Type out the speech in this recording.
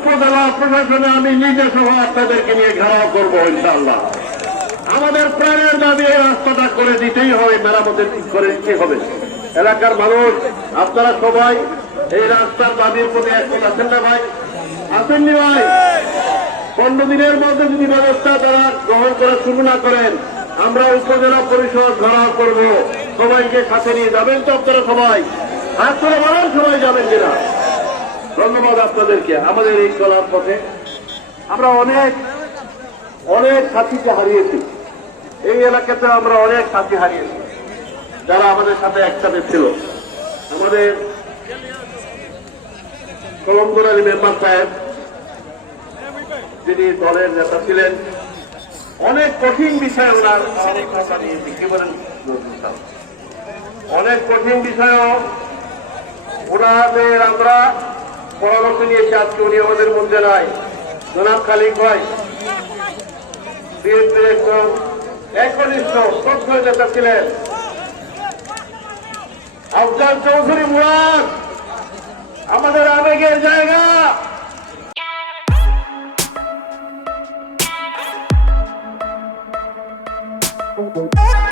উপজেলা প্রশাসনে আমি নিজে সহ আপনাদেরকে নিয়ে ঘেরাও করব, ইনশাআল্লাহ। আমাদের প্রাণের দাবি এই রাস্তাটা করে দিতেই হবে, মেরামতের করে দিতে হবে। এলাকার মানুষ, আপনারা সবাই এই রাস্তার দাবির প্রতি একমত আছেন না ভাই? আসেননি ভাই? পনেরো দিনের মধ্যে যদি ব্যবস্থা তারা গ্রহণ করা শুরু না করেন, আমরা উপজেলা পরিষদ ঘেরাও করব। সবাইকে সাথে নিয়ে যাবেন তো আপনারা সবাই? হাত করে বলেন, সবাই যাবেন কিনা? ধন্যবাদ আপনাদেরকে, আমাদের এই চলার পথে। আমরা অনেক অনেক সাথীকে হারিয়েছি। এই এলাকাতে আমরা অনেক সাথী হারিয়েছি, যারা আমাদের সাথে একসাথে ছিল। আমাদের কলমদুরারি মেম্বার সাহেব, যিনি দলের নেতা ছিলেন, অনেক কঠিন বিষয় সাহেব? অনেক কঠিন বিষয়ও ওনাদের আমরা পরামর্শ নিয়েছি আজকে উনি আমাদের মধ্যে নাই। জনাব খালিক ভাই বিএনপির একজন একনিষ্ঠ শ্রদ্ধ নেতা ছিলেন। আফজাল চৌধুরী মুরাদ, আমাদের আবেগের জায়গা। Thank